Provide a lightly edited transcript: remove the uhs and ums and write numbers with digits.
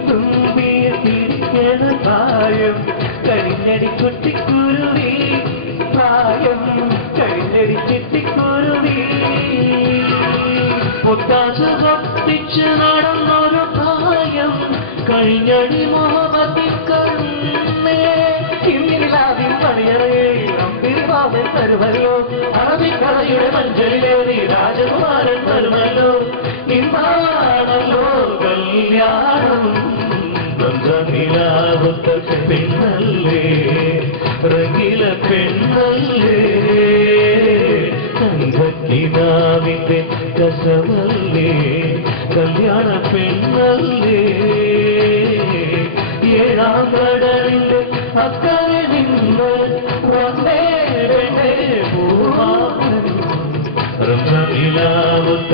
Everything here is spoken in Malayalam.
തുമ്പിയ തിരിക്കണ പ്രായം കരിഞ്ഞടി കുട്ടിക്കുരുവി പ്രായം കരിഞ്ഞടി ചിട്ടിക്കുരുവി പൊത്താസ് പൊട്ടിച്ച് നടന്നൊരു പ്രായം കഴിഞ്ഞടി മുഹമ്മദിക്കണ്ണേ ഇന്നിലാവിൻ മണിയറയെ അമ്പിരിവാമൻ വരുമല്ലോ അറബിക്കഥയുടെ മഞ്ചലിലേറി രാജകുമാരൻ വരുമല്ലോ ഇന്നാണല്ലോ കല്യാണം നിലാവത്ത പെണ്ണല്ലേ റഗില പെണ്ണല്ലേ കങ്കത്തിനാവിന്റെ കസവല്ലേ കല്യാണ പെണ്ണല്ലേ ഏഴാം കടലിന്റെ അക്കരെ നിന്ന് വന്നേ പൂർവാ റംസാനിലാവത്ത